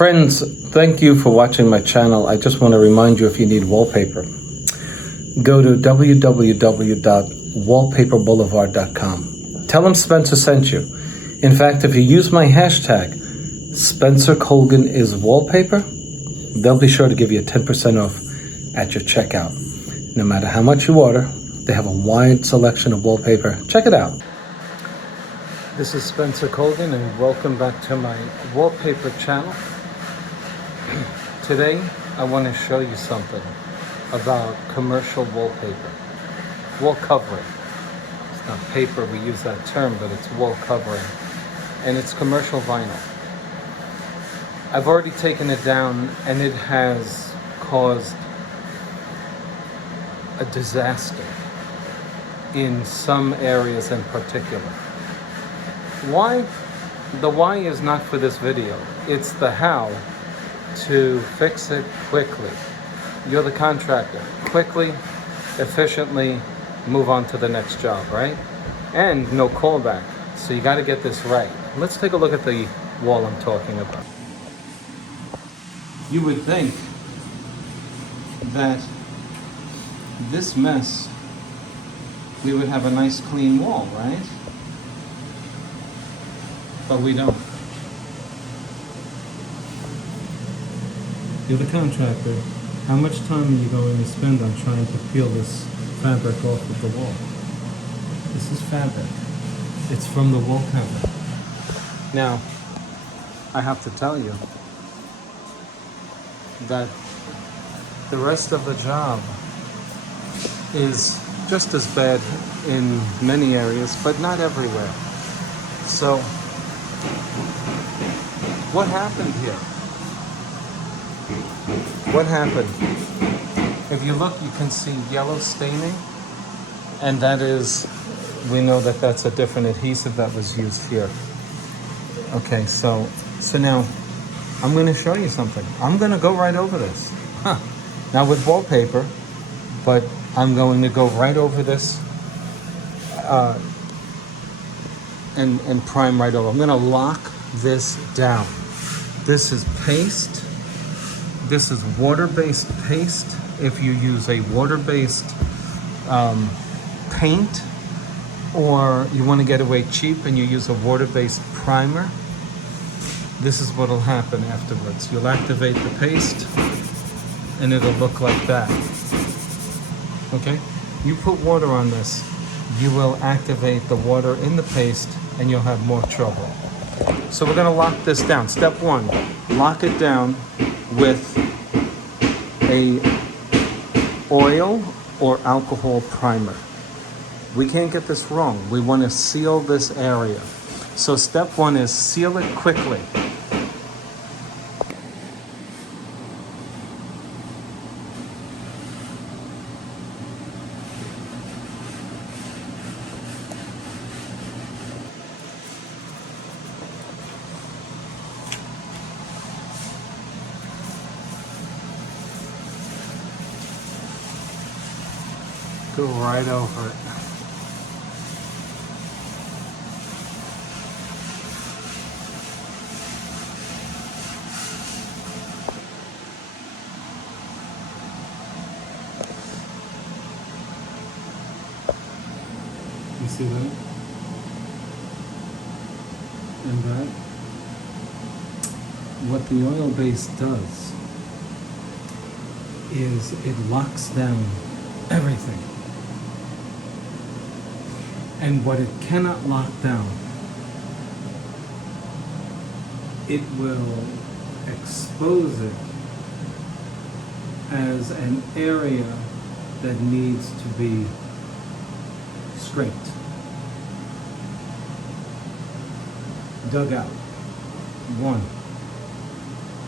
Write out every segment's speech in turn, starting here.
Friends, thank you for watching my channel. I just want to remind you, if you need wallpaper, go to www.wallpaperboulevard.com. Tell them Spencer sent you. In fact, if you use my hashtag, Spencer Colgan is wallpaper, they'll be sure to give you a 10% off at your checkout. No matter how much you order, they have a wide selection of wallpaper. Check it out. This is Spencer Colgan, and welcome back to my wallpaper channel. Today, I want to show you something about commercial wallpaper. Wall covering. It's not paper, we use that term, but it's wall covering. And it's commercial vinyl. I've already taken it down, and it has caused a disaster in some areas in particular. Why? The why is not for this video. It's the how to fix it quickly. You're the contractor. Quickly, efficiently, move on to the next job, right? And no callback. So you got to get this right. Let's take a look at the wall I'm talking about. You would think that this mess, we would have a nice clean wall, right? But we don't. You're the contractor. How much time are you going to spend on trying to peel this fabric off of the wall? This is fabric. It's from the wallpaper. Now, I have to tell you that the rest of the job is just as bad in many areas, but not everywhere. So, what happened here? What happened? If you look, you can see yellow staining, and that is, we know that that's a different adhesive that was used here. Okay, so now I'm going to show you something. I'm going to go right over this. Now with wallpaper, but I'm going to go right over this and prime right over. I'm going to lock this down. This is paste. This is water-based paste. If you use a water-based paint, or you want to get away cheap and you use a water-based primer, this is what will happen afterwards. You'll activate the paste and it'll look like that. Okay? You put water on this, you will activate the water in the paste and you'll have more trouble. So we're going to lock this down. Step one, lock it down with a oil or alcohol primer. We can't get this wrong. We want to seal this area. So step one is seal it quickly. Go right over it. You see that? And that, what the oil base does is it locks down everything. And what it cannot lock down, it will expose it as an area that needs to be scraped, dug out. 1,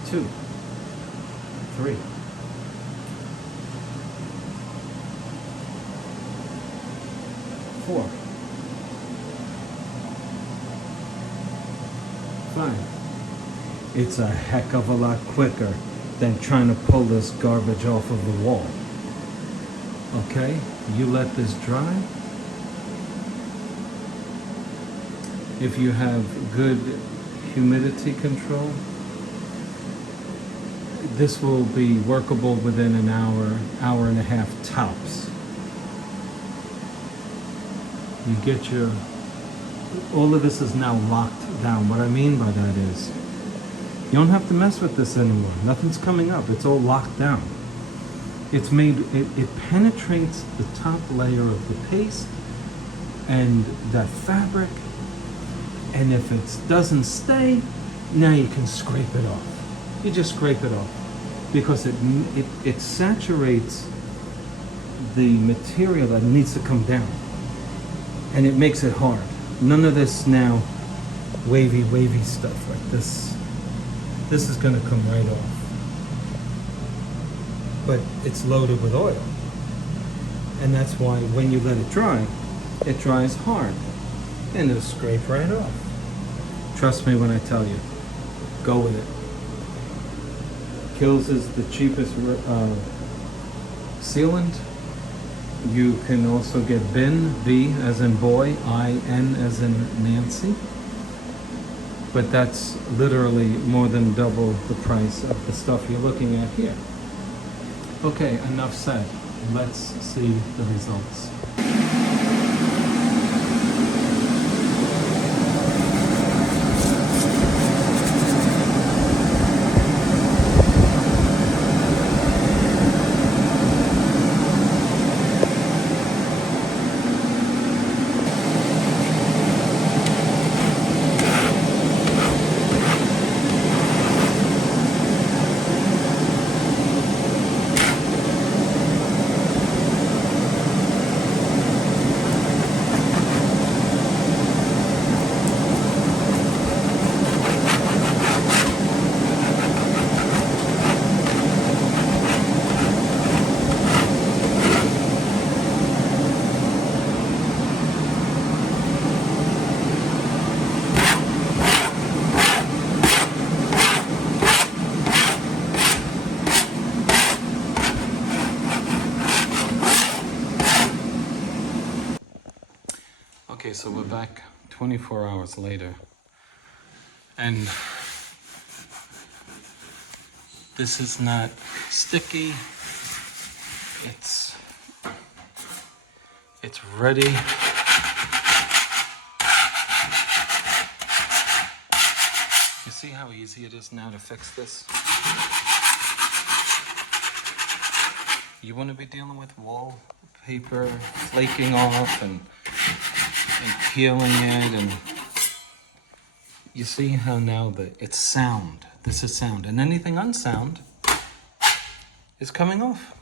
2, 3. 4, 5. It's a heck of a lot quicker than trying to pull this garbage off of the wall. Okay, you let this dry. If you have good humidity control, this will be workable within an hour, hour and a half tops. You get your, all of this is now locked down. What I mean by that is, you don't have to mess with this anymore. Nothing's coming up. It's all locked down. It's made, it penetrates the top layer of the paste and that fabric. And if it doesn't stay, now you can scrape it off. You just scrape it off because it saturates the material that needs to come down. And it makes it hard. None of this now wavy stuff like this. This is gonna come right off. But it's loaded with oil. And that's why when you let it dries hard. And it'll scrape right off. Trust me when I tell you, go with it. Kills is the cheapest sealant. You can also get bin, B as in boy, I-N as in Nancy. But that's literally more than double the price of the stuff you're looking at here. Okay, enough said. Let's see the results. Okay, so we're back 24 hours later, and this is not sticky. It's ready. You see how easy it is now to fix this? You want to be dealing with wallpaper flaking off and peeling it, and you see how now it's sound. This is sound, and anything unsound is coming off,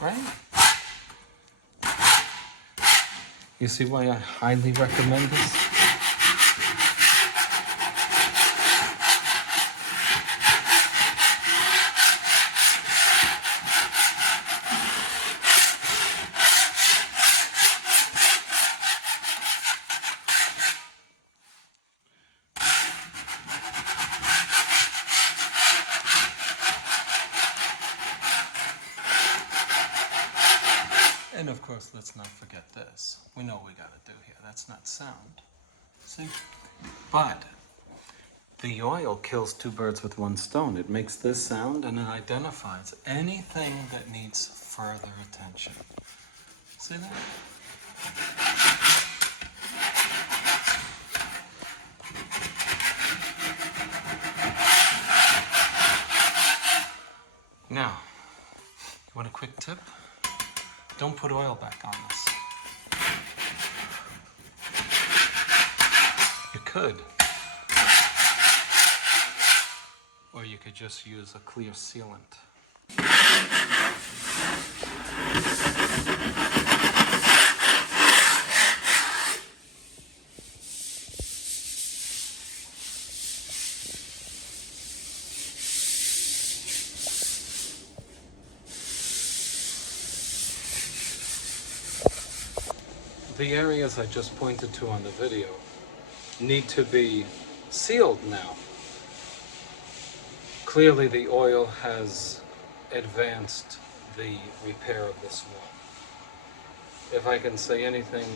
right? You see why I highly recommend this? And of course, let's not forget this. We know what we gotta do here. That's not sound. See? But the oil kills two birds with one stone. It makes this sound and it identifies anything that needs further attention. See that? Now, you want a quick tip? Don't put oil back on this. You could. Or you could just use a clear sealant. The areas I just pointed to on the video need to be sealed now. Clearly the oil has advanced the repair of this wall. If I can say anything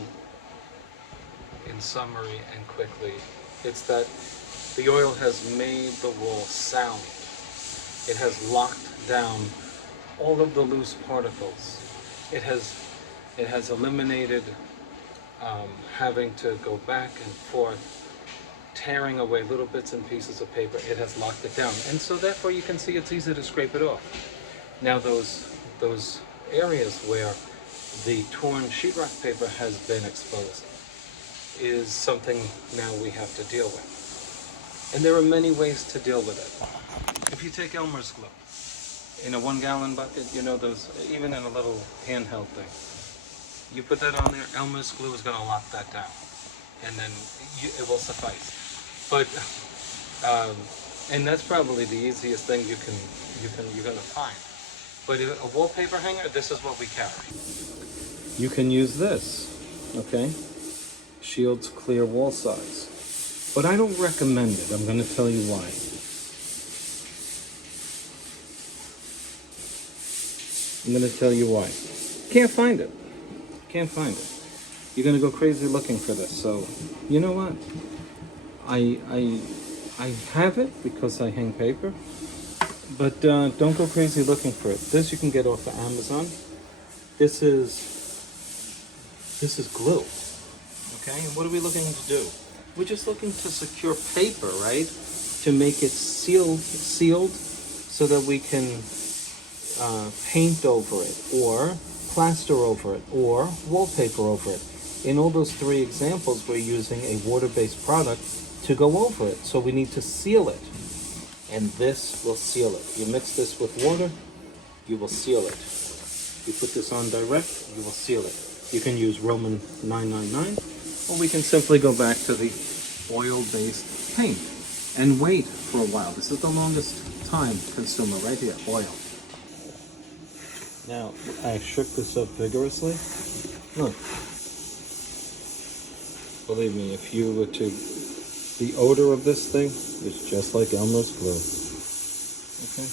in summary and quickly, it's that the oil has made the wall sound. It has locked down all of the loose particles. It has eliminated having to go back and forth, tearing away little bits and pieces of paper. It has locked it down, and so therefore you can see it's easy to scrape it off. Now those areas where the torn sheetrock paper has been exposed is something now we have to deal with. And there are many ways to deal with it. If you take Elmer's glue in a 1 gallon bucket, you know those, even in a little handheld thing, you put that on there, Elmer's glue is going to lock that down, and then it will suffice. But and that's probably the easiest thing you're going to find. But a wallpaper hanger, this is what we carry. You can use this, okay? Shields clear wall size. But I don't recommend it. I'm going to tell you why. I'm going to tell you why. Can't find it. Can't find it. You're going to go crazy looking for this. So, you know what? I have it because I hang paper. But don't go crazy looking for it. This you can get off of Amazon. This is glue. Okay? And what are we looking to do? We're just looking to secure paper, right? To make it sealed so that we can paint over it, or plaster over it, or wallpaper over it. In all those 3 examples, we're using a water-based product to go over it. So we need to seal it. And this will seal it. You mix this with water, you will seal it. You put this on direct, you will seal it. You can use Roman 999, or we can simply go back to the oil-based paint and wait for a while. This is the longest time consumer right here, oil. Now, I shook this up vigorously. Look. Believe me, if you were to... The odor of this thing is just like Elmer's glue. Okay.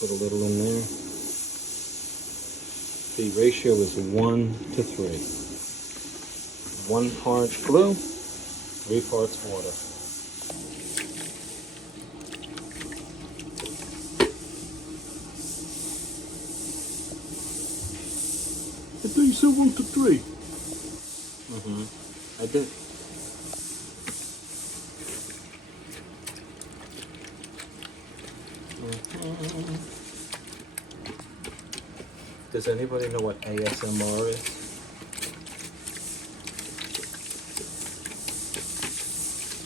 Put a little in there. The ratio is 1 to 3. 1 part glue, 3 parts water. I thought you said 1 to 3. I did. Does anybody know what ASMR is?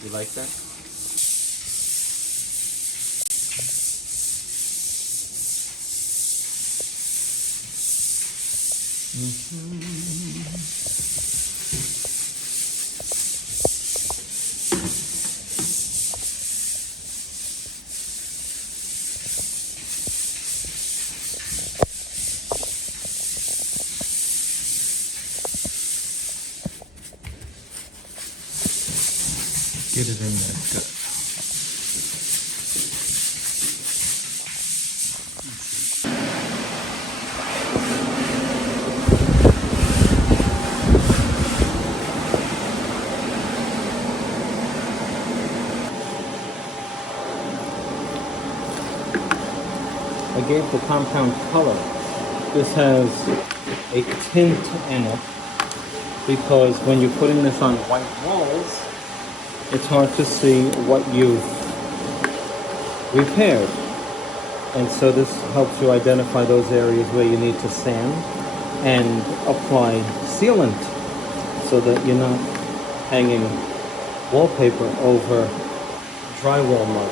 You like that? Get it in there, good. I gave the compound color. This has a tint in it because when you're putting this on white walls, it's hard to see what you've repaired. And so this helps you identify those areas where you need to sand and apply sealant so that you're not hanging wallpaper over drywall mud.